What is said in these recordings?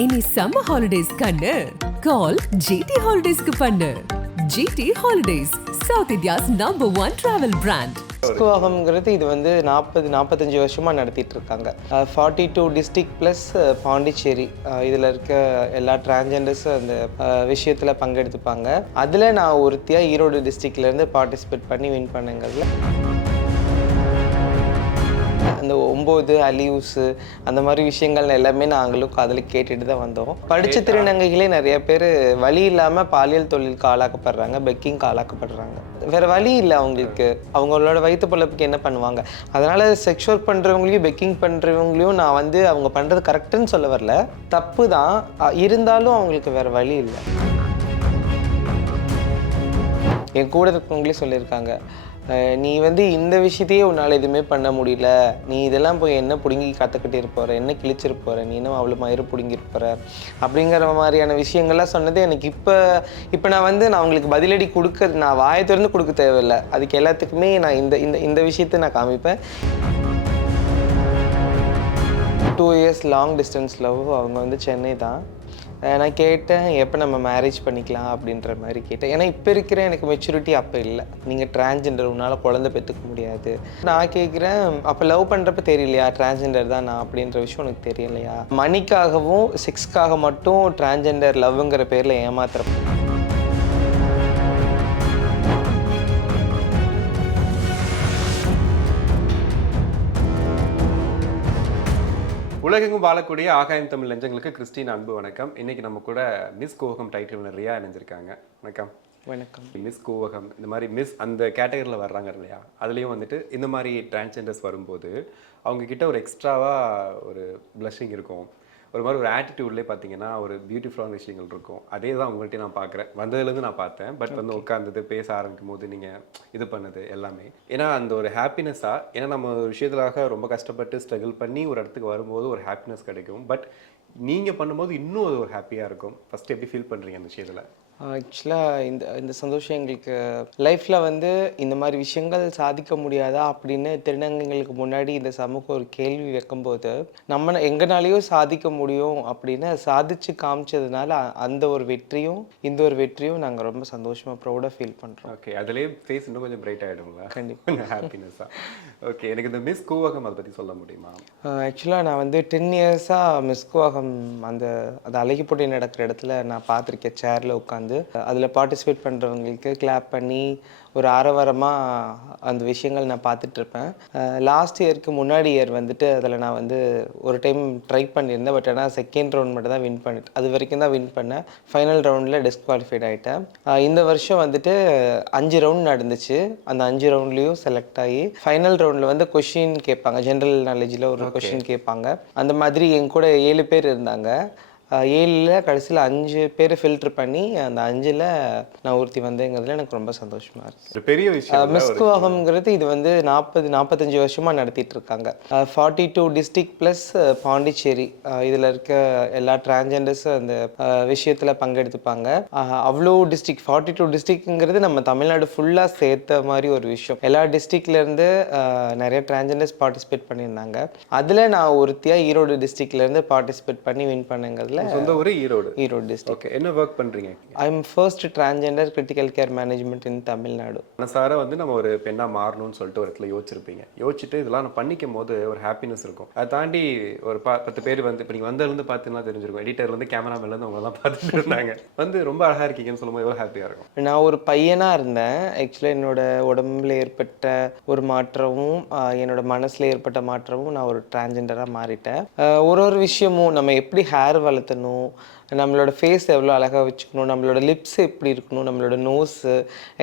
இனி summer holidays கண்ணு call GT ஹாலிடேஸ்க்கு பண்ணு. GT holidays, south India's #1 travel brand. மிஸ்குவாகம்ங்கிறது இது வந்து 45 வருஷமாக நடத்திட்டு இருக்காங்க. 42 டிஸ்ட்ரிக்ட் ப்ளஸ் பாண்டிச்சேரி, இதில் இருக்க எல்லா டிரான்ஜெண்டர்ஸும் அந்த விஷயத்தில் பங்கெடுத்துப்பாங்க. அதில் நான் ஒருத்தியாக ஈரோடு டிஸ்ட்ரிக்ட்லேருந்து பார்ட்டிசிபேட் பண்ணி வின் பண்ணுங்கிறதுல அந்த 9 அலியூஸு அந்த மாதிரி விஷயங்கள் எல்லாமே நாங்களும் அதில் கேட்டுட்டு தான் வந்தோம். படித்த திருநங்கைகளே நிறைய பேர் வழி இல்லாமல் பாலியல் தொழிலுக்கு ஆளாக்கப்படுறாங்க, பெக்கிங்க்கு ஆளாக்கப்படுறாங்க. வேறு வழி இல்லை அவங்களுக்கு, அவங்களோட வயிற்று பொழப்புக்கு என்ன பண்ணுவாங்க. அதனால் செக்ஸ் ஒர்க் பண்ணுறவங்களையும் பெக்கிங் பண்ணுறவங்களையும் நான் வந்து அவங்க பண்ணுறது கரெக்டுன்னு சொல்ல வரல, தப்பு தான். இருந்தாலும் அவங்களுக்கு வேறு வழி இல்லை. என் கூட இருக்கவங்களே சொல்லியிருக்காங்க, நீ வந்து இந்த விஷயத்தையே உன்னால் எதுவுமே பண்ண முடியல, நீ இதெல்லாம் போய் என்ன பிடுங்கி கற்றுக்கிட்டு இருப்போற, என்ன கிழிச்சிட்டு போகிற, நீ இன்னும் அவ்வளோ மயிறு பிடுங்கிட்டு போகிற அப்படிங்கிற மாதிரியான விஷயங்கள்லாம் சொன்னது எனக்கு இப்போ நான் வந்து நான் அவங்களுக்கு பதிலடி கொடுக்க, நான் வாயை திறந்து கொடுக்க தேவையில்லை. அதுக்கு எல்லாத்துக்குமே நான் இந்த விஷயத்தை நான் காமிப்பேன். 2 இயர்ஸ் லாங் டிஸ்டன்ஸ் லவ். அவங்க வந்து சென்னை தான். நான் கேட்டேன், எப்போ நம்ம மேரேஜ் பண்ணிக்கலாம் அப்படின்ற மாதிரி கேட்டேன். ஏன்னா இப்போ இருக்கிற எனக்கு மெச்சூரிட்டி அப்போ இல்லை. நீங்கள் டிரான்ஸ்ஜெண்டர், உன்னால் குழந்தை பெற்றுக்க முடியாது. நான் கேட்குறேன், அப்போ லவ் பண்ணுறப்ப தெரியலையா டிரான்ஸ்ஜெண்டர் தான் நான் அப்படின்ற விஷயம் உனக்கு தெரியலையா? மணிக்காகவும் செக்ஸ்க்காக மட்டும் டிரான்ஸ்ஜெண்டர் லவ்ங்கிற பேரில் ஏமாத்துறப்ப உலகெங்கும் வாழக்கூடிய ஆகாயம் தமிழ் நெஞ்சங்களுக்கு கிறிஸ்டின் அன்பு வணக்கம். இன்னைக்கு நம்ம கூட மிஸ் கோவகம் டைட்டில் வினர் ரியா இணைஞ்சிருக்காங்க. வணக்கம். வணக்கம். மிஸ் கோவகம் இந்த மாதிரி மிஸ் அந்த கேட்டகரியில் வர்றாங்க இல்லையா, அதுலேயும் வந்துட்டு இந்த மாதிரி டிரான்ஸ்ஜெண்டர்ஸ் வரும்போது அவங்க கிட்ட ஒரு எக்ஸ்ட்ராவாக ஒரு ப்ளஷிங் இருக்கும், ஒரு மாதிரி ஒரு ஆட்டிடியூட்லேயே பார்த்தீங்கன்னா ஒரு பியூட்டிஃபுல்லான விஷயங்கள் இருக்கும். அதே தான் உங்கள்கிட்ட நான் பார்க்குறேன், வந்ததுலேருந்து நான் பார்த்தேன். பட் வந்து உட்காந்தது பேச ஆரம்பிக்கும் போது நீங்கள் இது பண்ணது எல்லாமே, ஏன்னா அந்த ஒரு ஹாப்பினஸ்ஸாக, ஏன்னா நம்ம ஒரு விஷயத்துக்காக ரொம்ப கஷ்டப்பட்டு ஸ்ட்ரகிள் பண்ணி ஒரு இடத்துக்கு வரும்போது ஒரு ஹாப்பினஸ் கிடைக்கும். பட் நீங்கள் பண்ணும்போது இன்னும் அது ஒரு ஹாப்பியாக இருக்கும். ஃபஸ்ட்டு எப்படி ஃபீல் பண்ணுறீங்க அந்த விஷயத்தில்? ஆக்சுவலாக இந்த சந்தோஷம் எங்களுக்கு லைஃப்பில் வந்து இந்த மாதிரி விஷயங்கள் சாதிக்க முடியாதா அப்படின்னு திருநங்கைகளுக்கு முன்னாடி இந்த சமூகம் ஒரு கேள்வி வைக்கும்போது, நம்ம எங்கனாலேயும் சாதிக்க முடியும் அப்படின்னு சாதிச்சு காமிச்சதுனால அந்த ஒரு வெற்றியும் இந்த ஒரு வெற்றியும் நாங்கள் ரொம்ப சந்தோஷமாக ப்ரௌடாக ஃபீல் பண்ணுறோம். ஓகே, அதுலேயே ஃபேஸ் இன்னும் கொஞ்சம் பிரைட் ஆகிடுங்களா? கண்டிப்பாக ஹாப்பினஸ்ஸாக. ஓகே, எனக்கு இந்த மிஸ் கூவகம் அதை பற்றி சொல்ல முடியுமா? ஆக்சுவலாக நான் வந்து 10 இயர்ஸாக மிஸ் கூவகம் அந்த அழகி போட்டி நடக்கிற இடத்துல நான் பார்த்துருக்கேன். சேரில் உட்காந்து அதில் பார்ட்டிசிபேட் பண்ணுறவங்களுக்கு கிளாப் பண்ணி ஒரு ஆரவாரமாக அந்த விஷயங்கள் நான் பார்த்துட்ருப்பேன். லாஸ்ட் இயருக்கு முன்னாடி இயர் வந்துட்டு அதில் நான் வந்து ஒரு டைம் ட்ரை பண்ணியிருந்தேன். பட் ஆனால் செகண்ட் ரவுண்ட் மட்டும் தான் வின் பண்ணிட்டு, அது வரைக்கும் தான் வின் பண்ணேன். ஃபைனல் ரவுண்டில் டிஸ்குவாலிஃபைட் ஆகிட்டேன். இந்த வருஷம் வந்துட்டு 5 ரவுண்ட் நடந்துச்சு. அந்த 5 ரவுண்ட்லேயும் செலக்ட் ஆகி ஃபைனல் ரவுண்டில் வந்து கொஷின் கேட்பாங்க, ஜென்ரல் நாலேஜில் ஒரு கொஷின் கேட்பாங்க. அந்த மாதிரி என் கூட 7 பேர் இருந்தாங்க. 7ல் கடைசியில் 5 பேர் ஃபில்டர் பண்ணி அந்த 5ல் நான் ஒருத்தி வந்தேங்கிறதுல எனக்கு ரொம்ப சந்தோஷமா இருக்கு. பெரிய விஷயம். மிஸ்குவாகம்ங்கிறது இது வந்து 45 வருஷமாக நடத்திட்டு இருக்காங்க. 42 டிஸ்ட்ரிக்ட் ப்ளஸ் பாண்டிச்சேரி, இதில் இருக்க எல்லா டிரான்ஜெண்டர்ஸும் அந்த விஷயத்தில் பங்கெடுத்துப்பாங்க. அவ்வளோ டிஸ்ட்ரிக்ட் 42 டிஸ்ட்ரிக்ட்ங்கிறது நம்ம தமிழ்நாடு ஃபுல்லாக சேர்த்த மாதிரி ஒரு விஷயம். எல்லா டிஸ்ட்ரிக்ட்லேருந்து நிறைய டிரான்ஜெண்டர்ஸ் பார்ட்டிசிபேட் பண்ணியிருந்தாங்க. அதில் நான் ஒருத்தியாக ஈரோடு டிஸ்ட்ரிக்ட்லேருந்து பார்ட்டிசிபேட் பண்ணி வின் பண்ணுங்கிறது. சொந்த ஊர் ஈரோடு. ஈரோடு டிஸ்ட்ரிக்ட். ஓகே, என்ன ஒர்க் பண்றீங்க? I am first transgender critical care management இன் தமிழ்நாடு. மனசார வந்து நம்ம ஒரு பெண்ணா மாறணும்னு சொல்லிட்டு ஒரு இடத்துல யோசிச்சிருப்பீங்க. யோசிச்சுட்டு இதெல்லாம் நான் பண்ணிக்கும் போது ஒரு ஹாப்பினஸ் இருக்கும். அதை தாண்டி ஒரு 10 பேர் வந்து இப்போ நீங்கள் வந்ததுலேருந்து பார்த்தீங்கன்னா தெரிஞ்சிருக்கும், எடிட்டர்லேருந்து கேமராமேன்லேருந்து அவங்க தான் பார்த்துட்டு இருந்தாங்க. வந்து ரொம்ப அழகாக இருக்கீங்கன்னு சொல்லும்போது எவ்வளோ ஹாப்பியாக இருக்கும். நான் ஒரு பையனாக இருந்தேன். ஆக்சுவலாக என்னோட உடம்புல ஏற்பட்ட ஒரு மாற்றமும் என்னோட மனசில் ஏற்பட்ட மாற்றமும் நான் ஒரு டிரான்ஜெண்டராக மாறிட்டேன். ஒரு விஷயமும் நம்ம எப்படி ஹேர் வளர்த்தணும், நம்மளோட ஃபேஸ் எவ்வளோ அழகாக வச்சுக்கணும், நம்மளோட லிப்ஸ் எப்படி இருக்கணும், நம்மளோட நோஸு.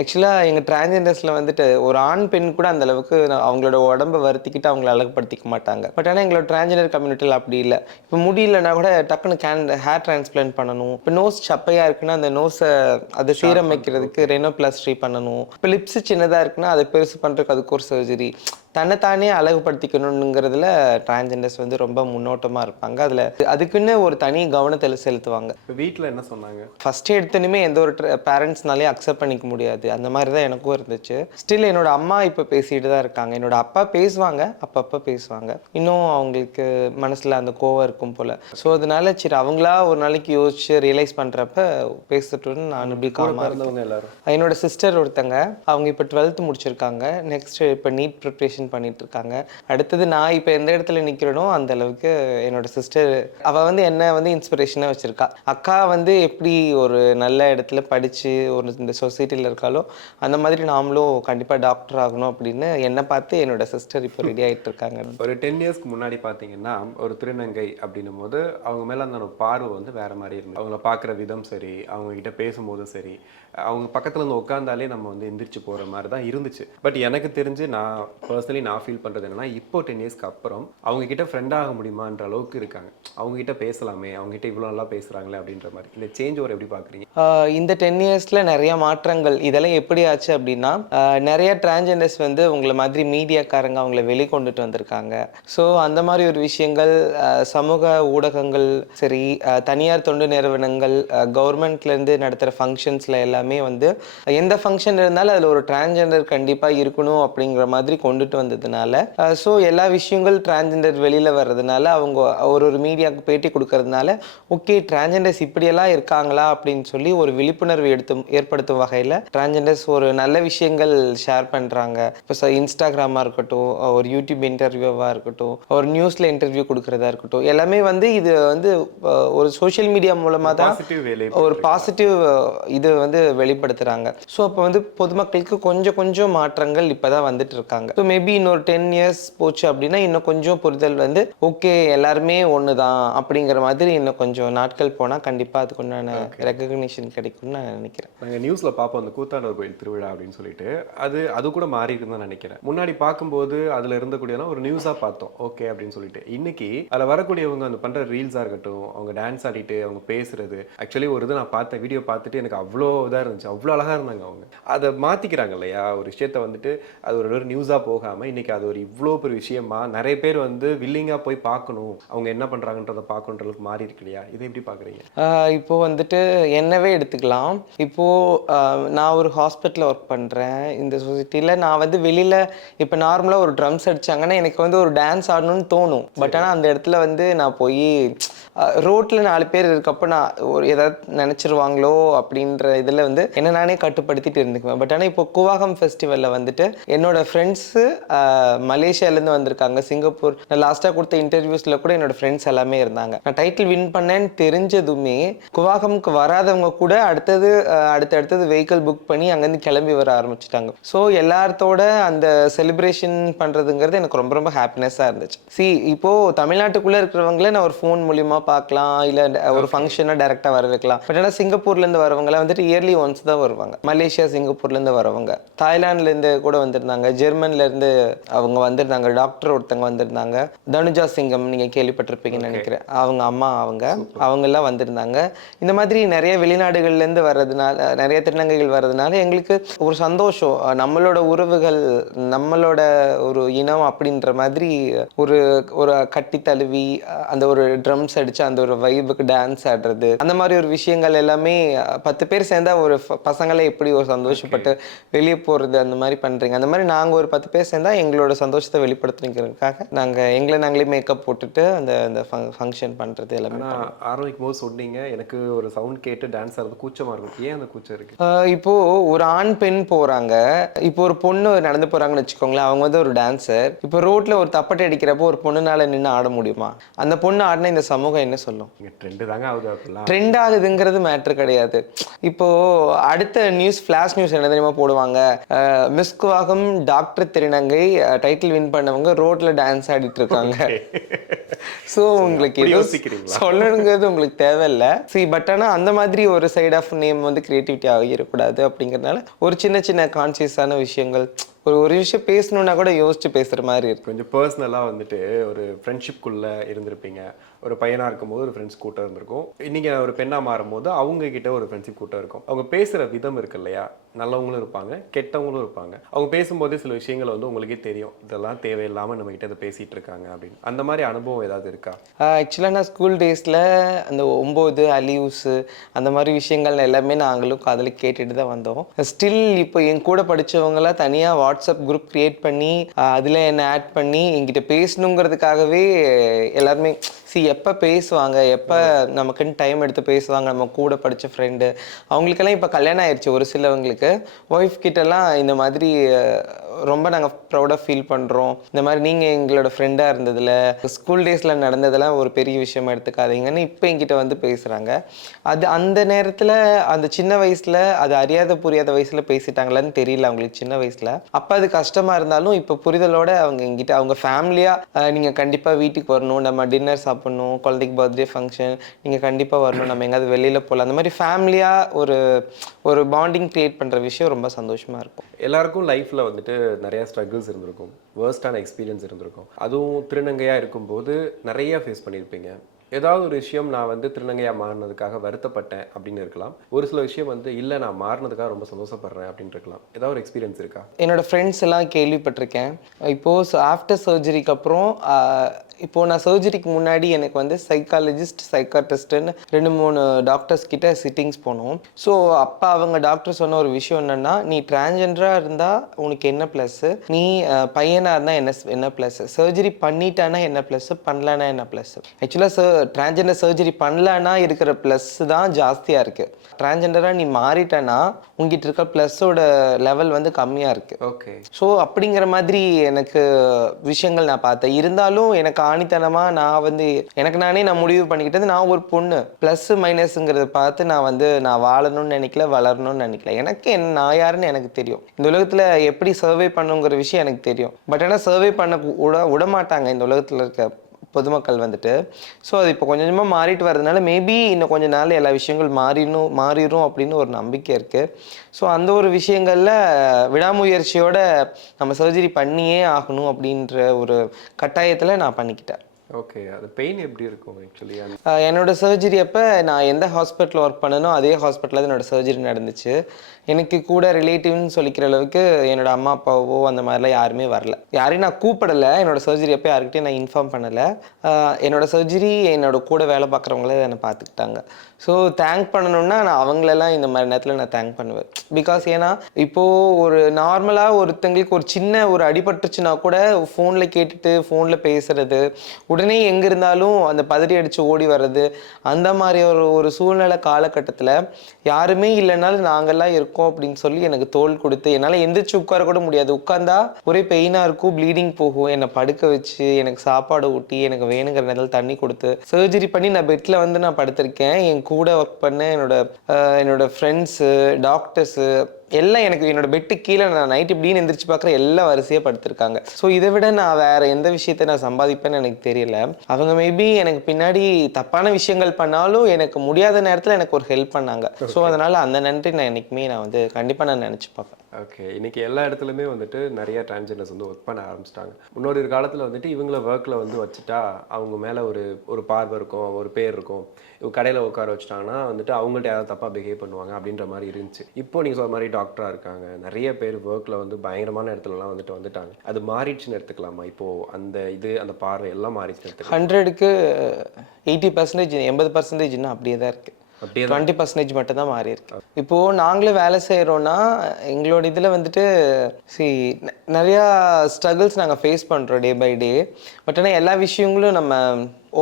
ஆக்சுவலாக எங்கள் டிரான்ஜெண்டர்ஸில் வந்துட்டு ஒரு ஆண் பெண் கூட அந்தளவுக்கு அவங்களோட உடம்பை வருத்திக்கிட்டு அவங்கள அழகுப்படுத்திக்க மாட்டாங்க. பட் ஆனால் எங்களோட டிரான்ஜெண்டர் கம்யூனிட்டியில் அப்படி இல்லை. இப்போ முடியலன்னா கூட டக்குன்னு ஹேர் டிரான்ஸ்பிளான்ட் பண்ணணும். இப்போ நோஸ் சப்பையாக இருக்குன்னா அந்த நோஸை அதை சீரமைக்கிறதுக்கு ரெனோபிளாஸ்டி பண்ணணும். இப்போ லிப்ஸு சின்னதாக இருக்குன்னா அதை பெருசு பண்ணுறதுக்கு அதுக்கு ஒரு சர்ஜரி. தன்னைத்தானே அழகுபடுத்திக்கணுங்கிறதுல டிரான்ஜெண்டர்ஸ் வந்து ரொம்ப முன்னோட்டமாக இருப்பாங்க. அதுக்குன்னு ஒரு தனி கவனத்தில் செலுத்துவாங்க. சொல்லுவாங்க. இப்போ வீட்டில் என்ன சொன்னாங்க? ஃபஸ்ட்டு எடுத்தோன்னே எந்த ஒரு பேரண்ட்ஸ்னாலே அக்செப்ட் பண்ணிக்க முடியாது. அந்த மாதிரி தான் எனக்கும் இருந்துச்சு. ஸ்டில் என்னோட அம்மா இப்போ பேசிட்டு தான் இருக்காங்க. என்னோட அப்பா பேசுவாங்க, அப்பப்போ பேசுவாங்க. இன்னும் அவங்களுக்கு மனசில் அந்த கோவம் இருக்கும் போல். ஸோ அதனால சரி அவங்களா ஒரு நாளைக்கு யோசிச்சு ரியலைஸ் பண்ணுறப்ப பேசட்டும்னு நான் இப்படி காமாக இருந்தவங்க எல்லாரும். என்னோட சிஸ்டர் ஒருத்தங்க, அவங்க இப்போ 12th முடிச்சிருக்காங்க. நெக்ஸ்ட் இப்போ நீட் ப்ரிப்ரேஷன் பண்ணிட்டு இருக்காங்க. அடுத்தது நான் இப்போ எந்த இடத்துல நிற்கிறேனோ அந்த அளவுக்கு என்னோட சிஸ்டர் அவள் வந்து என்ன வந்து இன்ஸ்பிரேஷனாக வச்சுருக்கா. அக்கா வந்து எப்படி ஒரு நல்ல இடத்துல படித்து ஒரு இந்த சொசைட்டியில் இருக்காலோ அந்த மாதிரி நாமளும் கண்டிப்பாக டாக்டர் ஆகணும் அப்படின்னு என்னை பார்த்து என்னோட சிஸ்டர் இப்போ ரெடி ஆகிட்டு இருக்காங்க. ஒரு 10 இயர்ஸ்க்கு முன்னாடி பார்த்தீங்கன்னா ஒரு திருநங்கை அப்படின்னும் போது அவங்க மேலே அந்த ஒரு பார்வை வந்து வேற மாதிரி இருந்தது. அவங்கள பார்க்குற விதம் சரி, அவங்க கிட்ட பேசும்போதும் சரி, அவங்க பக்கத்தில் இருந்து உட்காந்தாலே நம்ம வந்து எந்திரிச்சு போகிற மாதிரி தான் இருந்துச்சு. பட் எனக்கு தெரிஞ்சு நான் பர்சனலி நான் ஃபீல் பண்ணுறது என்னன்னா, இப்போ 10 இயர்ஸ்க்கு அப்புறம் அவங்க கிட்ட ஃப்ரெண்ட் ஆக முடியுமான்ற அளவுக்கு இருக்காங்க. அவங்க கிட்ட பேசலாமே, அவங்க கிட்ட இவ்வளோ நல்லா பேசுகிறாங்களே அப்படின்ற மாதிரி. இந்த சேஞ்ச் ஓவர் எப்படி பார்க்குறீங்க? இந்த 10 இயர்ஸில் நிறைய மாற்றங்கள் இதெல்லாம் எப்படி ஆச்சு அப்படின்னா, நிறைய டிரான்ஜெண்டர்ஸ் வந்து உங்களை மாதிரி மீடியாக்காரங்க அவங்கள வெளிக்கொண்டுட்டு வந்திருக்காங்க. ஸோ அந்த மாதிரி ஒரு விஷயங்கள் சமூக ஊடகங்கள் சரி, தனியார் தொண்டு நிறுவனங்கள், கவர்மெண்ட்லேருந்து நடத்துகிற ஃபங்க்ஷன்ஸில் எல்லாமே வந்து எந்த ஃபங்க்ஷன் இருந்தாலும் அதில் ஒரு டிரான்ஜெண்டர் கண்டிப்பாக இருக்கணும் அப்படிங்கிற மாதிரி கொண்டுட்டு வந்ததுனால, ஸோ எல்லா விஷயங்கள் டிரான்ஜெண்டர் வெளியில் வர்றதுனால அவங்க ஒரு மீடியாவுக்கு பேட்டி கொடுக்கறதுனால ஓகே டிரான்ஜெண்டர்ஸ் இப்படியெல்லாம் இருக்காங்களா அப்படின்னு சொல்லி ஒரு விழிப்புணர்வு ஏற்படுத்தும் வகையில் டிரான்ஜெண்டர்ஸ் ஒரு நல்ல விஷயங்கள் ஷேர் பண்ணுறாங்க. இப்போ இன்ஸ்டாகிராமாக இருக்கட்டும், ஒரு யூடியூப் இன்டர்வியூவாக இருக்கட்டும், ஒரு நியூஸில் இன்டர்வியூ கொடுக்குறதா இருக்கட்டும், எல்லாமே வந்து இது வந்து ஒரு சோஷியல் மீடியா மூலமாக தான் ஒரு பாசிட்டிவ் இது வந்து வெளிப்படுத்துகிறாங்க. ஸோ அப்போ வந்து பொதுமக்களுக்கு கொஞ்சம் கொஞ்சம் மாற்றங்கள் இப்போ தான் வந்துட்டு இருக்காங்க. ஸோ மேபி இன்னொரு 10 இயர்ஸ் போச்சு அப்படின்னா இன்னும் கொஞ்சம் புரிதல் வந்து ஓகே எல்லாருமே ஒன்று தான் அப்படிங்கிற மாதிரி இன்னும் கொஞ்சம் நாட்கள் போனால் கண்டிப்பாக அதுக்குண்டான ரெகக்னிஷன் கிடைக்கும்னு நான் நினைக்கிறேன். நாங்கள் நியூஸில் பார்ப்போம் அந்த கூத்தாண்டவர் கோயில் திருவிழா அப்படின்னு சொல்லிட்டு, அது கூட மாறி இருக்குன்னு தான் நினைக்கிறேன். முன்னாடி பார்க்கும்போது அதில் இருந்தக்கூடியலாம் ஒரு நியூஸாக பார்த்தோம் ஓகே அப்படின்னு சொல்லிட்டு. இன்னைக்கு அதில் வரக்கூடியவங்க அந்த பண்ணுற ரீல்ஸாக இருக்கட்டும், அவங்க டான்ஸ் ஆடிட்டு அவங்க பேசுறது, ஆக்சுவலி ஒரு இது நான் பார்த்த வீடியோ பார்த்துட்டு எனக்கு அவ்வளோ இதாக இருந்துச்சு, அவ்வளோ அழகாக இருந்தாங்க. அவங்க அதை மாற்றிக்கிறாங்க இல்லையா, ஒரு விஷயத்த வந்துட்டு அது ஒரு நியூஸாக போகாமல் இன்னைக்கு அது ஒரு இவ்வளோ பெரிய விஷயமா நிறைய பேர் வந்து வில்லிங்காக போய் பார்க்கணும், அவங்க என்ன பண்ணுறாங்கன்றதை பார்க்கணுன்ற அளவுக்கு மாறி இருக்கு இல்லையா. இதை எப்படி பார்க்குறீங்க? இப்போ வந்துட்டு என்னவே எடுத்துக்கலாம். இப்போது நான் ஒரு ஹாஸ்பிட்டலில் ஒர்க் பண்ணுறேன். இந்த சொசைட்டியில் நான் வந்து வெளியில் இப்போ நார்மலாக ஒரு ட்ரம்ஸ் அடித்தாங்கன்னா எனக்கு வந்து ஒரு டான்ஸ் ஆடணும்னு தோணும். பட் ஆனால் அந்த இடத்துல வந்து நான் போய் ரோட்டில் 4 பேர் இருக்கப்போ நான் ஒரு ஏதாவது நினச்சிருவாங்களோ அப்படின்ற இதில் வந்து என்ன நானே கட்டுப்படுத்திட்டு இருந்துக்குவேன். பட் ஆனால் இப்போ கூவாகம் ஃபெஸ்டிவலில் வந்துட்டு என்னோட ஃப்ரெண்ட்ஸு மலேசியாவிலேருந்து வந்திருக்காங்க, சிங்கப்பூர். நான் லாஸ்ட்டாக கொடுத்த இன்டர்வியூஸில் கூட என்னோட ஃப்ரெண்ட்ஸ் எல்லாமே இருந்தாங்க. நான் டைட்டில் வின் பண்ணேன்னு தெரிஞ்சதுமே கூவாகமுக்கு வராதவங்க கூட அடுத்தடுத்தது வெஹிக்கிள் புக் பண்ணி அங்கேருந்து கிளம்பி வர ஆரம்பிச்சிட்டாங்க. ஸோ எல்லாத்தோட அந்த செலிப்ரேஷன் பண்ணுறதுங்கிறது எனக்கு ரொம்ப ரொம்ப ஹாப்பினஸ்ஸாக இருந்துச்சு. இப்போது தமிழ்நாட்டுக்குள்ளே இருக்கிறவங்கள நான் ஒரு ஃபோன் மூலியமாக பார்க்கலாம், இல்லை ஒரு ஃபங்க்ஷனாக டைரெக்டாக வர வைக்கலாம். பட் ஆனால் சிங்கப்பூர்லேருந்து வரவங்களாம் வந்துட்டு இயர்லி ஒன்ஸ் தான் வருவாங்க. மலேசியா சிங்கப்பூர்லேருந்து வரவங்க, தாய்லாந்துலேருந்து கூட வந்திருந்தாங்க, ஜெர்மன்லேருந்து அவங்க வந்திருந்தாங்க, டாக்டர் ஒருத்தவங்க வந்திருந்தாங்க, தனுஜா சிங்கம் நீங்கள் கேள்விப்பட்டிருப்பீங்கன்னு நினைக்கிறேன், அவங்க அம்மா அவங்கெல்லாம் வந்திருந்தாங்க. இந்த மாதிரி நிறைய வெளிநாடுகள்லேருந்து வர்றதுனால, நிறைய திருநங்கைகள் வர்றதுனால எங்களுக்கு ஒரு சந்தோஷம். நம்மளோட உறவுகள், நம்மளோட ஒரு இனம் அப்படின்ற மாதிரி ஒரு கட்டி தழுவி அந்த ஒரு ட்ரம்ஸ் அடிச்சு அந்த ஒரு வைபுக்கு டான்ஸ் ஆடுறது, அந்த மாதிரி ஒரு விஷயங்கள் எல்லாமே 10 பேர் சேர்ந்தா ஒரு பசங்களை எப்படி ஒரு சந்தோஷப்பட்டு வெளியே போகிறது அந்த மாதிரி பண்ணுறீங்க. அந்த மாதிரி நாங்கள் ஒரு 10 பேர் சேர்ந்தா எங்களோட சந்தோஷத்தை வெளிப்படுத்திக்கிறதுக்காக எங்களை நாங்களே மேக்கப் போட்டுட்டு அந்த ஃபங்க்ஷன் பண்ணுறது எல்லாமே. ஆரம்பிக்கும் போது சொன்னீங்க எனக்கு ஒரு சவுண்ட் கேட்டு டான்ஸ் ஆடுறது கூச்சமாக இருக்கும். ஏன் அந்த கூச்சம் இருக்கு? இப்போது ஒரு ஆண் பெண் போகிறாங்க, இப்போ ஒரு பொண்ணு நடந்து போகிறாங்கன்னு வச்சுக்கோங்களேன், அவங்க வந்து ஒரு டான்ஸர். இப்போ ரோட்டில் ஒரு தப்பட்டை அடிக்கிறப்போ ஒரு பொண்ணுனால நின்று ஆட முடியுமா? அந்த பொண்ணு ஆடினா இந்த சமூகம் என்ன சொல்லும்? ட்ரெண்ட் ஆகுதுங்கிறது மேட்ரு கிடையாது. இப்போ அடுத்த நியூஸ் ஃபிளாஷ் நியூஸ் என்ன தெரியுமா போடுவாங்க, மிஸ் கூவாகம் டாக்டர் திருநங்கை டைட்டில் வின் பண்ணவங்க ரோட்ல டான்ஸ் ஆடிட்டு இருக்காங்க. ஸோ உங்களுக்கு சொல்லணுங்கிறது உங்களுக்கு தேவையில்லை. பட் ஆனால் அந்த மாதிரி ஒரு சைட் ஆஃப் நேம் வந்து கிரியேட்டிவிட்டி ஆகிடக்கூடாது அப்படிங்கிறதுனால ஒரு சின்ன சின்ன கான்சியஸான விஷயங்கள் ஒரு ஒரு விஷயம் பேசணுன்னா கூட யோசிச்சு பேசுகிற மாதிரி இருக்கு. கொஞ்சம் பர்சனலாக வந்துட்டு ஒரு ஃப்ரெண்ட்ஷிப்குள்ளே இருந்திருப்பீங்க. ஒரு பையனாக இருக்கும்போது ஒரு ஃப்ரெண்ட்ஸ் கூட்டம் இருந்திருக்கும். நீங்கள் ஒரு பெண்ணாக மாறும்போது அவங்க கிட்ட ஒரு ஃப்ரெண்ட்ஷிப் கூட்டம் இருக்கும். அவங்க பேசுகிற விதம் இருக்கு இல்லையா, நல்லவங்களும் இருப்பாங்க, கெட்டவங்களும் இருப்பாங்க. அவங்க பேசும்போதே சில விஷயங்கள் வந்து உங்களுக்கே தெரியும், இதெல்லாம் தேவையில்லாமல் நம்ம கிட்ட இதை பேசிகிட்டு இருக்காங்க அப்படின்னு. அந்த மாதிரி அனுபவம் ஏதாவது இருக்கா? ஆக்சுவலாக நான் ஸ்கூல் டேஸில் அந்த 9 அலியூஸு அந்த மாதிரி விஷயங்கள் எல்லாமே நாங்களும் காதில் கேட்டுட்டு தான் வந்தோம். ஸ்டில் இப்போ என் கூட படித்தவங்களாம் தனியாக வாட்ஸ்அப் குரூப் க்ரியேட் பண்ணி அதில் என்னை ஆட் பண்ணி என்கிட்ட பேசணுங்கிறதுக்காகவே எல்லாருமே எப்போ பேசுவாங்க, எப்போ நமக்குன்னு டைம் எடுத்து பேசுவாங்க, நம்ம கூட படித்த ஃப்ரெண்டு அவங்களுக்கெல்லாம் இப்போ கல்யாணம் ஆயிடுச்சு. ஒரு சிலவங்களுக்கு ஒய்ஃப் கிட்டலாம் இந்த மாதிரி ரொம்ப நாங்கள் ப்ரௌடாக ஃபீல் பண்ணுறோம், இந்த மாதிரி நீங்கள் எங்களோட ஃப்ரெண்டாக இருந்ததில் ஸ்கூல் டேஸில் நடந்ததெல்லாம் ஒரு பெரிய விஷயமா எடுத்துக்காதீங்கன்னு இப்போ என்கிட்ட வந்து பேசுகிறாங்க. அது அந்த நேரத்தில் அந்த சின்ன வயசில் அது அறியாத புரியாத வயசில் பேசிட்டாங்களான்னு தெரியல அவங்களுக்கு சின்ன வயசில். அப்போ அது கஷ்டமாக இருந்தாலும் இப்போ புரிதலோட அவங்க எங்கிட்ட அவங்க ஃபேமிலியாக நீங்கள் கண்டிப்பாக வீட்டுக்கு வரணும், நம்ம டின்னர் சாப்பிட்ணும், குழந்தைக்கு பர்த்டே ஃபங்க்ஷன் நீங்கள் கண்டிப்பாக வரணும், நம்ம எங்கேயாவது வெளியில் போகலாம், அந்த மாதிரி ஃபேமிலியாக ஒரு ஒரு பாண்டிங் க்ரியேட் பண்ணுற விஷயம் ரொம்ப சந்தோஷமாக இருக்கும். எல்லாருக்கும் லைஃப்பில் வந்துட்டு நிறைய ஸ்ட்ரகிள்ஸ் இருந்திருக்கும், வேர்ஸ்டான எக்ஸ்பீரியன்ஸ் இருந்திருக்கும். அதுவும் திருநங்கையாக இருக்கும்போது நிறைய ஃபேஸ் பண்ணியிருப்பீங்க. ஏதாவது ஒரு விஷயம் நான் வந்து திருநங்கையாக மாறினதுக்காக வருத்தப்பட்டேன் அப்படின்னு இருக்கலாம். ஒரு சில விஷயம் வந்து இல்லை நான் மாறினதுக்காக ரொம்ப சந்தோஷப்படுறேன் அப்படின்னு இருக்கலாம். ஏதாவது ஒரு எக்ஸ்பீரியன்ஸ் இருக்கா? என்னோட ஃப்ரெண்ட்ஸ் எல்லாம் கேள்விப்பட்டிருக்கேன். இப்போது ஆஃப்டர் சர்ஜரிக்கு அப்புறம் இப்போது நான் சர்ஜரிக்கு முன்னாடி எனக்கு வந்து சைக்காலஜிஸ்ட், சைக்காட்ரிஸ்ட்டுன்னு 2-3 டாக்டர்ஸ் கிட்ட சிட்டிங்ஸ் போனோம். ஸோ அப்போ அவங்க டாக்டர் சொன்ன ஒரு விஷயம் என்னென்னா, நீ டிரான்ஜெண்டராக இருந்தால் உனக்கு என்ன ப்ளஸ்ஸு, நீ பையனாக இருந்தால் என்ன ப்ளஸ்ஸு, சர்ஜரி பண்ணிட்டானா என்ன ப்ளஸ்ஸு, பண்ணலன்னா என்ன ப்ளஸ்ஸு. ஆக்சுவலாக டிரான்ஜெண்டர் சர்ஜரி பண்ணலன்னா இருக்கிற ப்ளஸ் தான் ஜாஸ்தியாக இருக்குது. டிரான்ஜெண்டராக நீ மாறிட்டனா உங்ககிட்ட இருக்க ப்ளஸ்ஸோட லெவல் வந்து கம்மியாக இருக்குது. ஓகே. ஸோ அப்படிங்கிற மாதிரி எனக்கு விஷயங்கள் நான் பார்த்தேன். இருந்தாலும் எனக்கு ஆணித்தனமாக நான் வந்து எனக்கு நானே நான் முடிவு பண்ணிக்கிட்டது, நான் ஒரு பொண்ணு, ப்ளஸ் மைனஸுங்கிறத பார்த்து நான் வாழணும்னு நினைக்கல, வளரணும்னு நினைக்கல. எனக்கு நான் யாருன்னு எனக்கு தெரியும். இந்த உலகத்தில் எப்படி சர்வே பண்ணுங்கிற விஷயம் எனக்கு தெரியும். பட் ஆனால் சர்வே பண்ண விட மாட்டாங்க இந்த உலகத்தில் இருக்க பொதுமக்கள் வந்துட்டு. ஸோ அது இப்போ கொஞ்சம் கொஞ்சமாக மாறிட்டு வர்றதுனால மேபி இன்னும் கொஞ்சம் நாள் எல்லா விஷயங்கள் மாறிடும் அப்படின்னு ஒரு நம்பிக்கை இருக்குது. ஸோ அந்த ஒரு விஷயங்களில் விடாமுயற்சியோட நம்ம சர்ஜரி பண்ணியே ஆகணும் அப்படின்ற ஒரு கட்டாயத்தில் நான் பண்ணிக்கிட்டேன். ஓகே. அது பெயின் எப்படி இருக்கும் ஆக்சுவலி? என்னோட சர்ஜரி அப்போ நான் எந்த ஹாஸ்பிட்டலில் ஒர்க் பண்ணனோ அதே ஹாஸ்பிட்டலில் தான் என்னோடய சர்ஜரி நடந்துச்சு. எனக்கு கூட ரிலேட்டிவ்னு சொல்லிக்கிற அளவுக்கு என்னோட அம்மா அப்பாவோ அந்த மாதிரிலாம் யாருமே வரல. யாரையும் நான் கூப்பிடலை. என்னோட சர்ஜரி அப்போ யார்கிட்டையும் நான் இன்ஃபார்ம் பண்ணலை. என்னோட சர்ஜரி என்னோட கூட வேலை பார்க்குறவங்களே என்னை பார்த்துக்கிட்டாங்க. ஸோ தேங்க் பண்ணணுன்னா நான் அவங்களெல்லாம் இந்த மாதிரி நேரத்தில் நான் தேங்க் பண்ணுவேன். பிகாஸ் ஏன்னா இப்போது ஒரு நார்மலாக ஒருத்தங்களுக்கு ஒரு சின்ன ஒரு அடிபட்டுச்சுன்னா கூட ஃபோனில் கேட்டுட்டு ஃபோனில் பேசுறது, உடனே எங்கே இருந்தாலும் அந்த பதறி அடித்து ஓடி வர்றது, அந்த மாதிரி ஒரு சூழ்நிலை காலகட்டத்தில் யாருமே இல்லைனாலும் நாங்கள்லாம் இருக்கோம் அப்படின்னு சொல்லி எனக்கு தோள் கொடுத்து என்னால் எந்திரிச்சு உட்கார கூட முடியாது. உட்காந்தா ஒரே பெயினாக இருக்கும், ப்ளீடிங் போகும். என்னை படுக்க வச்சு எனக்கு சாப்பாடு ஊட்டி எனக்கு வேணுங்கிற நேரத்தில் தண்ணி கொடுத்து சர்ஜரி பண்ணி நான் பெட்டில் வந்து நான் படுத்திருக்கேன். என் கூட ஒர்க் பண்ண என்னோட ஃப்ரெண்ட்ஸு, டாக்டர்ஸு எல்லாம் எனக்கு என்னோட பெட்டு கீழே நான் நைட் இப்படின்னு எந்திரிச்சு பார்க்குற எல்லாம் வரிசையாக படுத்திருக்காங்க. ஸோ இதை விட நான் வேறு எந்த விஷயத்தை நான் சம்பாதிப்பேன்னு எனக்கு தெரியல. அவங்க மேபி எனக்கு பின்னாடி தப்பான விஷயங்கள் பண்ணாலும் எனக்கு முடியாத நேரத்தில் எனக்கு ஒரு ஹெல்ப் பண்ணாங்க. ஸோ அதனால் அந்த நன்றி நான் என்றைக்குமே நான் வந்து கண்டிப்பாக நான் நினச்சி பார்ப்பேன். ஓகே. இன்றைக்கி எல்லா இடத்துலையுமே வந்துட்டு நிறைய டிரான்ஸ்ஜெண்டர்ஸ் வந்து ஒர்க் பண்ண ஆரம்பிச்சிட்டாங்க. முன்னொரு காலத்தில் வந்துட்டு இவங்கள ஒர்க்கில் வந்து வச்சுட்டா அவங்க மேலே ஒரு பார்வை இருக்கும், ஒரு பேர் இருக்கும். இவங்க கடையில் உட்கார வச்சுட்டாங்கன்னா வந்துட்டு அவங்கள்ட்ட யாராவது தப்பாக பிஹேவ் பண்ணுவாங்க அப்படின்ற மாதிரி இருந்துச்சு. இப்போ நீங்கள் சொல்ற மாதிரி டாக்டராக இருக்காங்க, நிறைய பேர் ஒர்க்கில் வந்து பயங்கரமான இடத்துலலாம் வந்துட்டாங்க. அது மாறிடுச்சுன்னு எடுத்துக்கலாமா? இப்போது அந்த பார்வை எல்லாம் மாறிடுச்சுன்னு எடுத்துக்கலாம். 100க்கு 80%, 80% அப்படியே தான் இருக்குது. 20% மட்டும் தான் மாறி இருக்கு. இப்போது நாங்களும் வேலை செய்கிறோன்னா எங்களோட இதில் வந்துட்டு நிறையா ஸ்ட்ரகிள்ஸ் நாங்கள் ஃபேஸ் பண்ணுறோம் டே பை டே. பட் ஆனால் எல்லா விஷயங்களும் நம்ம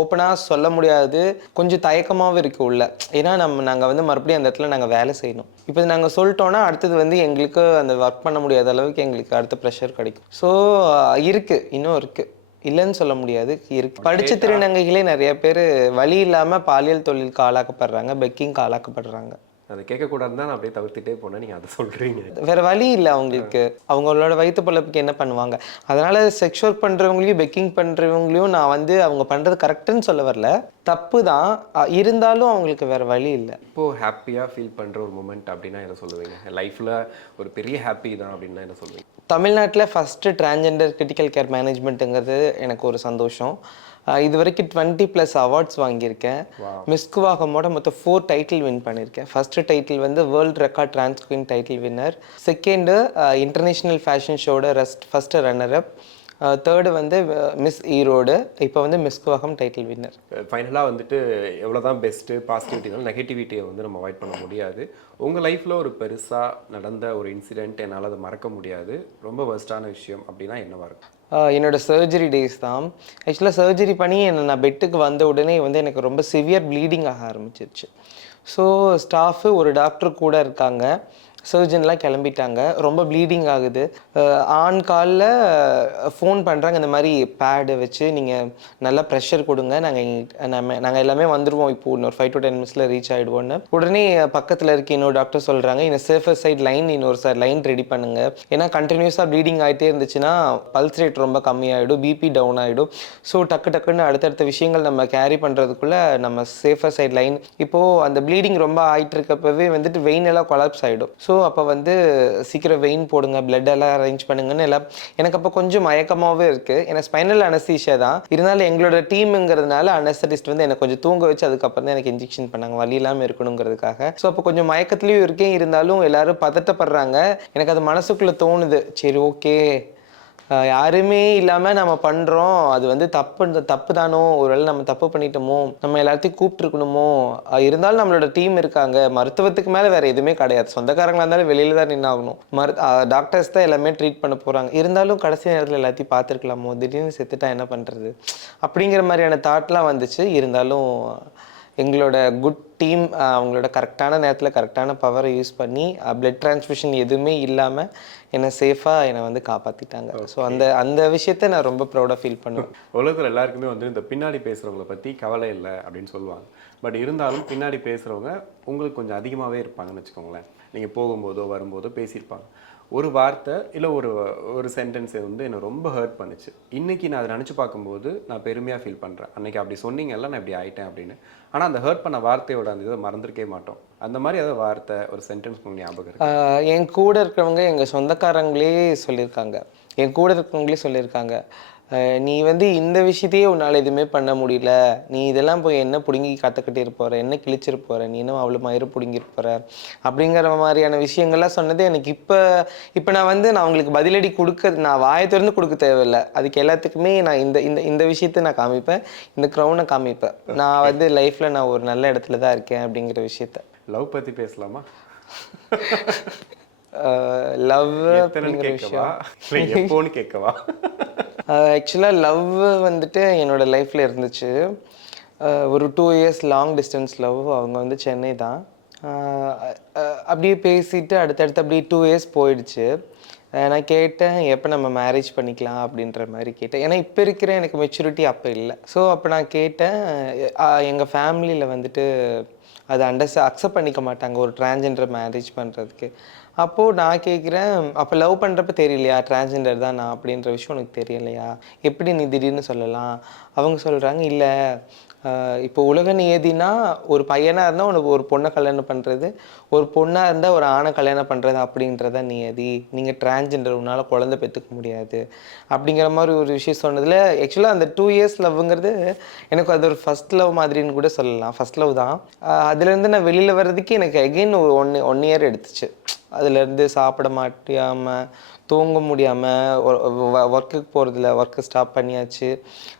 ஓப்பனாக சொல்ல முடியாது, கொஞ்சம் தயக்கமாகவும் இருக்குது உள்ள. ஏன்னா நாங்கள் வந்து மறுபடியும் அந்த இடத்துல நாங்கள் வேலை செய்யணும். இப்போ நாங்கள் சொல்லிட்டோன்னா அடுத்தது வந்து எங்களுக்கு அந்த ஒர்க் பண்ண முடியாத அளவுக்கு எங்களுக்கு அடுத்த ப்ரெஷர் கிடைக்கும். ஸோ இருக்குது, இன்னும் இருக்குது, இல்லைன்னு சொல்ல முடியாது, இருக்கு. படித்த திருநங்கைகளே நிறைய பேர் வழி இல்லாமல் பாலியல் தொழிலுக்கு ஆளாக்கப்படுறாங்க, பெக்கிங்க்கு ஆளாக்கப்படுறாங்க. அதை கேட்கக்கூடாதுன்னு தான் நான் அப்படியே தவிர்த்துட்டே போனேன். நீங்கள் அதை சொல்கிறீங்க. வேற வழி இல்லை அவங்களுக்கு. அவங்களோட வயிற்று பொழப்புக்கு என்ன பண்ணுவாங்க? அதனால செக்ஸ் ஒர்க் பண்ணுறவங்களையும் பெக்கிங் பண்ணுறவங்களையும் நான் வந்து அவங்க பண்ணுறது கரெக்டுன்னு சொல்ல வரல, தப்பு தான். இருந்தாலும் அவங்களுக்கு வேற வழி இல்லை. இப்போது ஹாப்பியாக ஃபீல் பண்ணுற ஒரு மூமெண்ட் அப்படின்னா என்ன சொல்லுவீங்க? லைஃப்பில் ஒரு பெரிய ஹாப்பி தான் அப்படின்னா என்ன சொல்லுவீங்க? தமிழ்நாட்டில் ஃபஸ்ட்டு டிரான்ஜெண்டர் கிரிட்டிக்கல் கேர் மேனேஜ்மெண்ட்டுங்கிறது எனக்கு ஒரு சந்தோஷம். இது வரைக்கும் 20+ அவார்ட்ஸ் வாங்கியிருக்கேன். மிஸ் குவாகமோட மொத்தம் 4 டைட்டில் வின் பண்ணியிருக்கேன். ஃபஸ்ட்டு டைட்டில் வந்து world record trans queen title winner, second international fashion ஷோட ஃபஸ்ட்டு ரன்னர் அப், தேர்டு வந்து மிஸ் ஈரோடு, இப்போ வந்து மிஸ் குவாகம் டைட்டில் வின்னர். ஃபைனலாக வந்துட்டு எவ்வளோ தான் பெஸ்ட்டு பாசிட்டிவிட்டினாலும் நெகட்டிவிட்டியை வந்து நம்ம அவாய்ட் பண்ண முடியாது. உங்கள் லைஃப்பில் ஒரு பெருசாக நடந்த ஒரு இன்சிடெண்ட் என்னால் அதை மறக்க முடியாது, ரொம்ப பெஸ்ட்டான விஷயம் அப்படின்னா என்னவா இருக்கும்? என்னோட சர்ஜரி டேஸ் தான். ஆக்சுவலாக சர்ஜரி பண்ணி நான் பெட்டுக்கு வந்த உடனே வந்து எனக்கு ரொம்ப சிவியர் ப்ளீடிங் ஆக ஆரம்பிச்சிருச்சு. ஸோ ஸ்டாஃபு ஒரு டாக்டர் கூட இருக்காங்க, சர்ஜன்லாம் கிளம்பிட்டாங்க, ரொம்ப ப்ளீடிங் ஆகுது. ஆன் காலில் ஃபோன் பண்ணுறாங்க, இந்த மாதிரி பேடு வச்சு நீங்கள் நல்லா ப்ரெஷர் கொடுங்க, நாங்கள் எல்லாமே வந்துடுவோம், இப்போது இன்னொரு 5 to 10 minutesல ரீச் ஆகிடுவோன்னு. உடனே பக்கத்தில் இருக்க இன்னொரு டாக்டர் சொல்கிறாங்க, இந்த சேஃபர் சைட் லைன் இன்னொரு லைன் ரெடி பண்ணுங்கள், ஏன்னா கண்டினியூஸாக ப்ளீடிங் ஆகிட்டே இருந்துச்சுன்னா பல்ஸ் ரேட் ரொம்ப கம்மியாகிடும், பிபி டவுன் ஆகிடும். ஸோ டக்குன்னு அடுத்தடுத்த விஷயங்கள் நம்ம கேரி பண்ணுறதுக்குள்ளே நம்ம சேஃபர் சைட் லைன், இப்போது அந்த ப்ளீடிங் ரொம்ப ஆகிட்டு இருக்கப்பவே வந்துட்டு வெயின் எல்லாம் கொலாப்ஸ் ஆகிடும். ஸோ அப்போ வந்து சீக்கிரம் வெயின் போடுங்க, பிளட் எல்லாம் அரேஞ்ச் பண்ணுங்கன்னு எல்லாம். எனக்கு அப்போ கொஞ்சம் மயக்கமாகவே இருக்குது, ஏன்னா ஸ்பைனல் அனஸ்தீஷியா தான் இருந்தாலும் எங்களோட டீமுங்கிறதுனால அனஸ்தட்டிஸ்ட் வந்து எனக்கு கொஞ்சம் தூங்க வச்சு அதுக்கப்புறம் தான் எனக்கு இன்ஜெக்ஷன் பண்ணாங்க, வலி இல்லாமல் இருக்கணுங்கிறதுக்காக. ஸோ அப்போ கொஞ்சம் மயக்கத்துலேயும் இருக்கேன், இருந்தாலும் எல்லாரும் பதட்டப்படுறாங்க. எனக்கு அது மனசுக்குள்ளே தோணுது, சரி ஓகே யாருமே இல்லாமல் நம்ம பண்ணுறோம், அது வந்து தப்பு தானோ, ஒருவேளை நம்ம தப்பு பண்ணிட்டோமோ, நம்ம எல்லாத்தையும் கூப்பிட்டுருக்கணுமோ, இருந்தாலும் நம்மளோட டீம் இருக்காங்க, மருத்துவத்துக்கு மேலே வேறு எதுவுமே கிடையாது, சொந்தக்காரங்களாக இருந்தாலும் வெளியில் தான் நின்னாகணும், டாக்டர்ஸ் தான் எல்லாமே ட்ரீட் பண்ண போகிறாங்க, இருந்தாலும் கடைசி நேரத்தில் எல்லாத்தையும் பார்த்துருக்கலாமோ, திடீர்னு செத்துட்டா என்ன பண்ணுறது அப்படிங்கிற மாதிரியான தாட்லாம் வந்துச்சு. இருந்தாலும் எங்களோட குட் டீம் அவங்களோட கரெக்டான நேரத்தில் கரெக்டான பவரை யூஸ் பண்ணி பிளட் டிரான்ஸ்ஃபியூஷன் எதுவுமே இல்லாமல் என்னை சேஃபாக என்னை வந்து காப்பாற்றிட்டாங்க. ஸோ அந்த விஷயத்தை நான் ரொம்ப ப்ரௌடாக ஃபீல் பண்ணுவேன். உலகத்தில் எல்லாருக்குமே வந்து இந்த பின்னாடி பேசுகிறவங்கள பற்றி கவலை இல்லை அப்படின்னு சொல்லுவாங்க. பட் இருந்தாலும் பின்னாடி பேசுகிறவங்க உங்களுக்கு கொஞ்சம் அதிகமாகவே இருப்பாங்கன்னு வச்சுக்கோங்களேன். நீங்கள் போகும்போதோ வரும்போதோ பேசியிருப்பாங்க. ஒரு வார்த்தை இல்லை ஒரு சென்டென்ஸை வந்து என்னை ரொம்ப ஹர்ட் பண்ணிச்சு. இன்றைக்கி நான் அதை நினச்சி பார்க்கும்போது நான் பெருமையாக ஃபீல் பண்ணுறேன். அன்றைக்கி அப்படி சொன்னீங்கல்ல, நான் இப்படி ஆகிட்டேன் அப்படின்னு. ஆனால் அந்த ஹர்ட் பண்ண வார்த்தையோட அந்த இதை மறந்துருக்கவே மாட்டோம். அந்த மாதிரி ஏதாவது வார்த்தை, ஒரு சென்டென்ஸ் உங்களுக்கு ஞாபகம் இருக்கு? என் கூட இருக்கிறவங்க, எங்கள் சொந்தக்காரங்களே சொல்லியிருக்காங்க, என் கூட இருக்கிறவங்களே சொல்லியிருக்காங்க, நீ வந்து இந்த விஷயத்தையே உன்னால் எதுவுமே பண்ண முடியல, நீ இதெல்லாம் போய் என்ன பிடுங்கி கற்றுக்கிட்டே இருப்போற, என்ன கிழிச்சிரு போகிற, நீ இன்னும் அவ்வளோ மயிறு பிடுங்கிட்டு போகிற அப்படிங்கிற மாதிரியான விஷயங்கள்லாம் சொன்னது எனக்கு இப்போ நான் அவங்களுக்கு பதிலடி நான் வாயை திறந்து கொடுக்க தேவையில்லை. அதுக்கு எல்லாத்துக்குமே நான் இந்த விஷயத்த நான் காமிப்பேன், இந்த க்ரௌனை காமிப்பேன். நான் வந்து லைஃப்பில் நான் ஒரு நல்ல இடத்துல தான் இருக்கேன் அப்படிங்கிற விஷயத்த. லவ் பற்றி பேசலாமா? லவ் அப்படிங்கிற விஷயம் எப்போன்னு கேட்கவா? ஆக்சுவலாக லவ் வந்துட்டு என்னோடய லைஃப்பில் இருந்துச்சு. ஒரு 2 years லாங் டிஸ்டன்ஸ் லவ். அவங்க வந்து சென்னை தான். அப்படியே பேசிட்டு அடுத்தடுத்து அப்படியே 2 years போயிடுச்சு. நான் கேட்டேன், எப்போ நம்ம மேரேஜ் பண்ணிக்கலாம் அப்படின்ற மாதிரி கேட்டேன். ஏன்னா இப்போ இருக்கிற எனக்கு மெச்சூரிட்டி அப்போ இல்லை. ஸோ அப்போ நான் கேட்டேன், எங்கள் ஃபேமிலியில் வந்துட்டு அதை அக்செப்ட் பண்ணிக்க மாட்டாங்க ஒரு டிரான்ஜெண்டர் மேரேஜ் பண்ணுறதுக்கு. அப்போது நான் கேட்குறேன், அப்போ லவ் பண்ணுறப்ப தெரியலையா டிரான்ஸ்ஜெண்டர் தான் நான் அப்படின்ற விஷயம் உனக்கு தெரியலையா, எப்படி நீ திடீர்னு சொல்லலாம்? அவங்க சொல்கிறாங்க, இல்லை இப்போ உலக நியதினா ஒரு பையனாக இருந்தால் உனக்கு ஒரு பொண்ணை கல்யாணம் பண்ணுறது, ஒரு பொண்ணாக இருந்தால் ஒரு ஆணை கல்யாணம் பண்ணுறது அப்படின்றத நியதி. நீங்கள் டிரான்ஸ்ஜெண்டர், உன்னால் குழந்தை பெற்றுக்க முடியாது அப்படிங்கிற மாதிரி ஒரு விஷயம் சொன்னதில் ஆக்சுவலாக அந்த 2 years லவ்ங்கிறது எனக்கு அது ஒரு ஃபஸ்ட் லவ் மாதிரின்னு கூட சொல்லலாம். ஃபஸ்ட் லவ் தான். அதுலேருந்து நான் வெளியில் வர்றதுக்கு எனக்கு அகெயின் ஒரு 1 year எடுத்துச்சு. அதுலேருந்து சாப்பிட மாட்டியாமல், தூங்க முடியாமல், ஒர்க்குக்கு போகிறதில்ல, ஒர்க்கு ஸ்டாப் பண்ணியாச்சு.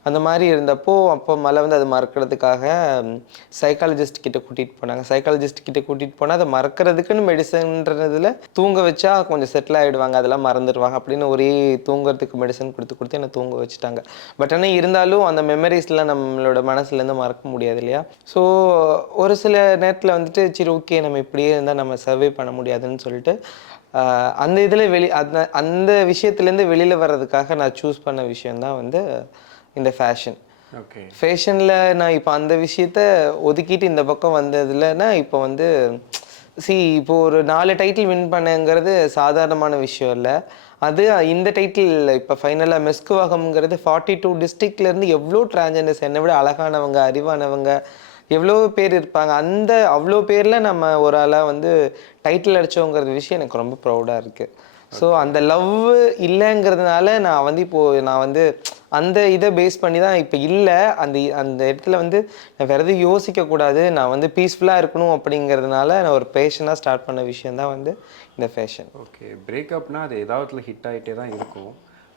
அந்த மாதிரி இருந்தப்போ அப்போ மழை வந்து அது மறக்கிறதுக்காக சைக்காலஜிஸ்ட் கிட்ட கூட்டிகிட்டு போனாங்க. சைக்காலஜிஸ்ட் கிட்ட கூட்டிகிட்டு போனால் அதை மறக்கிறதுக்குன்னு மெடிசன்றதில் தூங்க வச்சா கொஞ்சம் செட்டில் ஆகிடுவாங்க, அதெல்லாம் மறந்துடுவாங்க அப்படின்னு ஒரே தூங்குறதுக்கு மெடிசன் கொடுத்து என்னை தூங்க வச்சுட்டாங்க. பட் ஆனால் இருந்தாலும் அந்த மெமரிஸ்லாம் நம்மளோட மனசுலேருந்து மறக்க முடியாது இல்லையா? ஸோ ஒரு சில நேரத்தில் வந்துட்டு சரி ஓகே நம்ம இப்படியே இருந்தால் நம்ம சர்வே பண்ண முடியாதுன்னு சொல்லிட்டு அந்த இதில் அந்த விஷயத்துலேருந்து வெளியில் வர்றதுக்காக நான் சூஸ் பண்ண விஷயந்தான் வந்து இந்த ஃபேஷன். ஃபேஷனில் நான் இப்போ அந்த விஷயத்த ஒதுக்கிட்டு இந்த பக்கம் வந்ததுலனா இப்போ வந்து இப்போ ஒரு 4 டைட்டில் வின் பண்ணங்கிறது சாதாரணமான விஷயம் இல்லை. அது இந்த டைட்டில் இப்போ ஃபைனலாக மிஸ்குவாகம்ங்கிறது 42 டிஸ்ட்ரிக்ட்லேருந்து எவ்வளோ டிரான்ஜெண்டர்ஸ் என்னை விட அழகானவங்க, அறிவானவங்க எவ்வளோ பேர் இருப்பாங்க. அவ்வளோ பேரில் நம்ம ஒரு ஆளாக வந்து டைட்டில் அடித்தோங்கிறது விஷயம் எனக்கு ரொம்ப ப்ரௌடாக இருக்குது. ஸோ அந்த லவ் இல்லைங்கிறதுனால நான் வந்து அந்த இதை பேஸ் பண்ணி தான் இப்போ இல்லை அந்த அந்த இடத்துல வந்து நான் வேறு எதுவும் யோசிக்கக்கூடாது, நான் வந்து பீஸ்ஃபுல்லாக இருக்கணும் அப்படிங்கிறதுனால நான் ஒரு பேஷனாக ஸ்டார்ட் பண்ண விஷயந்தான் வந்து இந்த ஃபேஷன். ஓகே, பிரேக்கப்னா அது ஏதாவதுல ஹிட் ஆகிட்டே தான் இருக்கும்.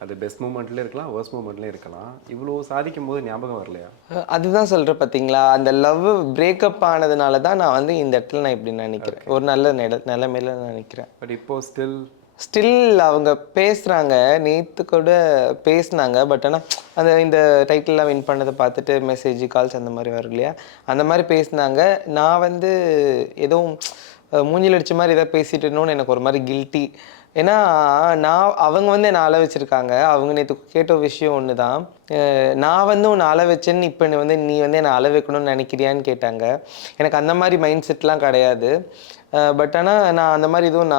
அது பெஸ்ட் மூமெண்ட்லேயும் இருக்கலாம், வர்ஸ்ட் மூமெண்ட்லேயும் இருக்கலாம். இவ்வளோ சாதிக்கும் போது ஞாபகம் வரலையா? அதுதான் சொல்கிறேன் பார்த்தீங்களா, அந்த லவ் பிரேக்கப் ஆனதுனால தான் நான் வந்து இந்த இடத்துல நான் இப்படி நினைக்கிறேன், ஒரு நல்ல நிலைமையில நான் நினைக்கிறேன். பட் இப்போ ஸ்டில் அவங்க பேசுகிறாங்க, நேற்று கூட பேசுனாங்க. பட் ஆனால் இந்த டைட்டில்லாம் வின் பண்ணதை பார்த்துட்டு மெசேஜ் கால்ஸ் அந்த மாதிரி வரும் இல்லையா, அந்த மாதிரி பேசுனாங்க. நான் வந்து எதுவும் மூஞ்சில் அடித்த மாதிரி எதாவது பேசிட்டுனோன்னு எனக்கு ஒரு மாதிரி கில்ட்டி. ஏன்னா அவங்க வந்து என்னை அழ வச்சுருக்காங்க. அவங்க நேற்று கேட்ட விஷயம் ஒன்று தான், நான் வந்து உன்னை அழ வச்சேன்னு இப்போ நீ வந்து என்னை அழ வைக்கணும்னு நினைக்கிறியான்னு கேட்டாங்க. எனக்கு அந்த மாதிரி மைண்ட் செட்லாம் கிடையாது. பட் ஆனால் நான் அந்த மாதிரி எதுவும்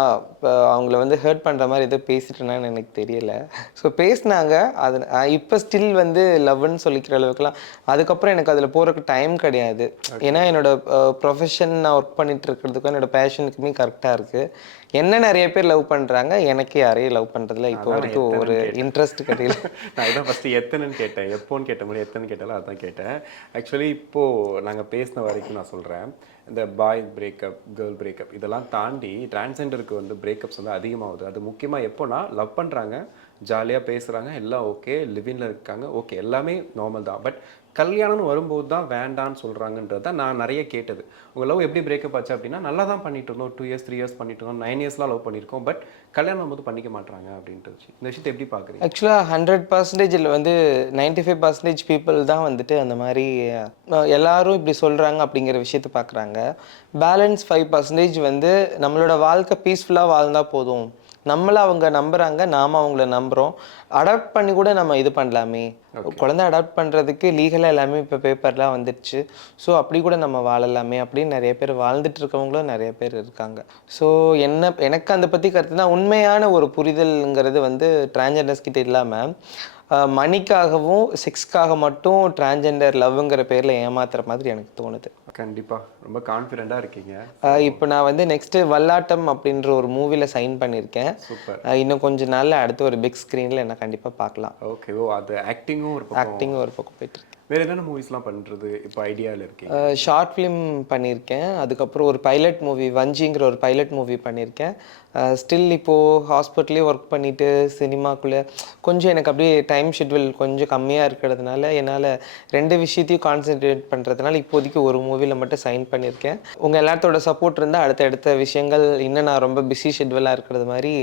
அவங்கள வந்து ஹர்ட் பண்ணுற மாதிரி எதுவும் பேசிட்டேனான்னு எனக்கு தெரியலை. ஸோ பேசினாங்க. அது இப்போ ஸ்டில் வந்து லவ்னு சொல்லிக்கிற அளவுக்குலாம் அதுக்கப்புறம் எனக்கு அதில் போகிறதுக்கு டைம் கிடையாது. ஏன்னா என்னோடய ப்ரொஃபஷன் நான் ஒர்க் பண்ணிட்டு இருக்கிறதுக்கும் என்னோடய பேஷனுக்குமே கரெக்டாக இருக்குது. என்ன நிறைய பேர் லவ் பண்ணுறாங்க, எனக்கு யாரையும் லவ் பண்ணுறதுல இப்போ வரைக்கும் ஒரு இன்ட்ரெஸ்ட் கிடையாது. நான் இதான் ஃபஸ்ட்டு எத்தனைன்னு கேட்டேன், எப்போன்னு கேட்ட முடியும், எத்தனை கேட்டாலும் அதான் கேட்டேன். ஆக்சுவலி இப்போது நாங்கள் பேசின வரைக்கும் நான் சொல்கிறேன், இந்த பாய் பிரேக்கப், கேர்ள் பிரேக்கப் இதெல்லாம் தாண்டி டிரான்ஸ்ஜெண்டருக்கு வந்து பிரேக்கப்ஸ் வந்து அதிகமாகுது. அது முக்கியமாக எப்போனா லவ் பண்ணுறாங்க, ஜாலியாக பேசுகிறாங்க, எல்லாம் ஓகே, லிவிங்கில் இருக்காங்க, ஓகே, எல்லாமே நார்மல் தான். பட் கல்யாணம்னு வரும்போது தான் வேண்டான்னு சொல்கிறாங்கன்றது தான் நான் நிறைய கேட்டது. உங்கள் லவ் எப்படி பிரேக்கப் ஆச்சு அப்படின்னா, நல்லா தான் பண்ணிட்டு இருந்தோம், 2 years 3 years பண்ணிட்டு இருந்தோம், 9 yearsலாம் லவ் பண்ணியிருக்கோம், பட் கல்யாணம் போது பண்ணிக்க மாட்டாங்க அப்படின்ட்டு. இந்த விஷயத்தை எப்படி பார்க்குறீங்க? ஆக்சுவலாக 100% இல்லை வந்து 95% பீப்புள் தான் வந்துட்டு அந்த மாதிரி எல்லாரும் இப்படி சொல்கிறாங்க அப்படிங்கிற விஷயத்தை பார்க்குறாங்க. பேலன்ஸ் 5% வந்து நம்மளோட வாழ்க்கை பீஸ்ஃபுல்லாக வாழ்ந்தால் போதும், நம்மளை அவங்க நம்புகிறாங்க, நாம் அவங்கள நம்புகிறோம், அடாப்ட் பண்ணி கூட நம்ம இது பண்ணலாமே. குழந்தை அடாப்ட் பண்ணுறதுக்கு லீகலாக எல்லாமே இப்போ பேப்பர்லாம் வந்துடுச்சு. ஸோ அப்படி கூட நம்ம வாழலாமே அப்படின்னு நிறைய பேர் வாழ்ந்துட்டு இருக்கவங்களும் நிறைய பேர் இருக்காங்க. ஸோ எனக்கு அதை பற்றி கருத்துனா, உண்மையான ஒரு புரிதல்ங்கிறது வந்து டிரான்ஸ்ஜெண்டர்ஸ் கிட்ட இல்லாமல் மணிக்காகவும் செக்ஸ்க்காக மட்டும் டிரான்ஸ்ஜெண்டர் லவ்ங்கிற பேரில் ஏமாத்துற மாதிரி எனக்கு தோணுது. கண்டிப்பாக ரொம்ப கான்ஃபிடென்ட்டாக இருக்கீங்க. இப்போ நான் வந்து நெக்ஸ்ட்டு வல்லாட்டம் அப்படின்ற ஒரு மூவியில் சைன் பண்ணியிருக்கேன். சூப்பர். இன்னும் கொஞ்சம் நாளில் அடுத்து ஒரு பிக் ஸ்க்ரீனில் என்ன கண்டிப்பாக பார்க்கலாம். ஓகே. அது ஆக்டிங்கும் ஒரு பக்கம் போயிட்டு இருக்கு. வேறு என்னென்ன மூவிஸ்லாம் பண்ணுறது இப்போ ஐடியாவில் இருக்கீங்க? ஷார்ட் ஃபிலிம் பண்ணியிருக்கேன். அதுக்கப்புறம் ஒரு பைலட் மூவி, வஞ்சிங்கிற ஒரு பைலட் மூவி பண்ணியிருக்கேன். ஸ்டில் இப்போது ஹாஸ்பிட்டலே ஒர்க் பண்ணிவிட்டு சினிமாக்குள்ளே கொஞ்சம் எனக்கு அப்படியே டைம் ஷெட்யூல் கொஞ்சம் கம்மியாக இருக்கிறதுனால என்னால் 2 விஷயத்தையும் கான்சென்ட்ரேட் பண்ணுறதுனால இப்போதைக்கு ஒரு மூவியில் மட்டும் சைன் பண்ணியிருக்கேன். உங்கள் எல்லாத்தோட சப்போர்ட் இருந்தால் அடுத்த விஷயங்கள் இன்னும் நான் ரொம்ப பிஸி ஷெட்யூலாக இருக்கிறது மாதிரி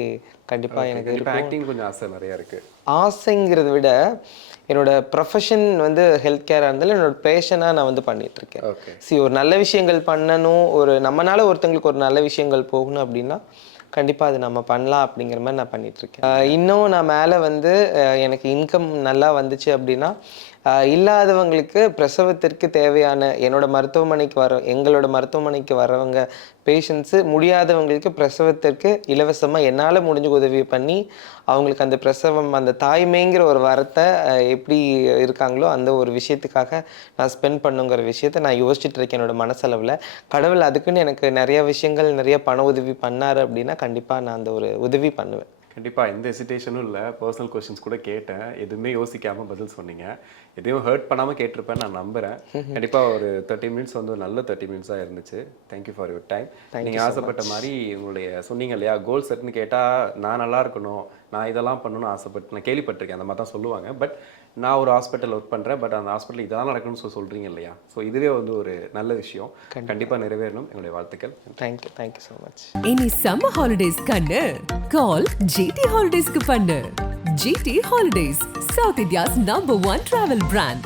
கண்டிப்பாக எனக்கு ஆக்டிங் கொஞ்சம் ஆசை நிறையா இருக்குது. ஆசைங்கிறத விட என்னோட ப்ரொஃபஷன் வந்து ஹெல்த் கேராக இருந்தாலும் என்னோட பேஷனாக நான் வந்து பண்ணிகிட்ருக்கேன். ஒரு நல்ல விஷயங்கள் பண்ணணும், நம்மளால ஒருத்தங்களுக்கு ஒரு நல்ல விஷயங்கள் போகணும் அப்படின்னா கண்டிப்பாக அது நம்ம பண்ணலாம் அப்படிங்கிற மாதிரி நான் பண்ணிகிட்ருக்கேன். இன்னும் நான் மேலே வந்து எனக்கு இன்கம் நல்லா வந்துச்சு அப்படின்னா இல்லாதவங்களுக்கு பிரசவத்திற்கு தேவையான எங்களோட மருத்துவமனைக்கு வரவங்க பேஷண்ட்ஸு முடியாதவங்களுக்கு பிரசவத்திற்கு இலவசமாக என்னால் முடிஞ்ச உதவியை பண்ணி அவங்களுக்கு அந்த பிரசவம், அந்த தாய்மைங்கிற ஒரு வரத்தை எப்படி இருக்காங்களோ அந்த ஒரு விஷயத்துக்காக நான் ஸ்பெண்ட் பண்ணுங்கிற விஷயத்த நான் யோசிச்சுட்டு இருக்கேன் என்னோட மனசளவில். கடவுள் அதுக்குன்னு எனக்கு நிறைய விஷயங்கள், நிறைய பண உதவி பண்ணார் அப்படின்னா கண்டிப்பாக நான் அந்த ஒரு உதவி பண்ணுவேன். கண்டிப்பாக எந்த ஹெசிடேஷனும் இல்லை. பர்சனல் கொஸ்டின்ஸ் கூட கேட்டேன், எதுவுமே யோசிக்காமல் பதில் சொன்னீங்க. எதையும் ஹர்ட் பண்ணாமல் கேட்டிருப்பேன் நான் நம்புகிறேன். கண்டிப்பாக ஒரு 30 minutes வந்து நல்ல 30 minutes இருக்குது. Thank you for your time. நீங்கள் ஆசைப்பட்ட மாதிரி உங்களுடைய சொன்னீங்க இல்லையா, கோல் செட்னு கேட்டால் நான் நல்லா இருக்கணும், நான் இதெல்லாம் பண்ணணும்னு ஆசைப்பட்டு நான் கேள்விப்பட்டிருக்கேன், அந்த மாதிரி தான் சொல்லுவாங்க. பட் நான் ஒரு ஹாஸ்பிட்டல் ஒர்க் பண்ணுறேன், பட் அந்த ஹாஸ்பிட்டல் இதெல்லாம் நடக்கணும்னு சொல்கிறீங்க இல்லையா, ஸோ இதுவே வந்து ஒரு நல்ல விஷயம். கண்டிப்பாக நிறைவேறணும். என்னுடைய வாழ்த்துக்கள். Thank you so much. இனி சம்மர் ஹாலிடேஸ் கண்ணு கால் ஜிடி ஹாலிடேஸ்க்கு பண்ணு. GT holidays, south India's #1 travel brand.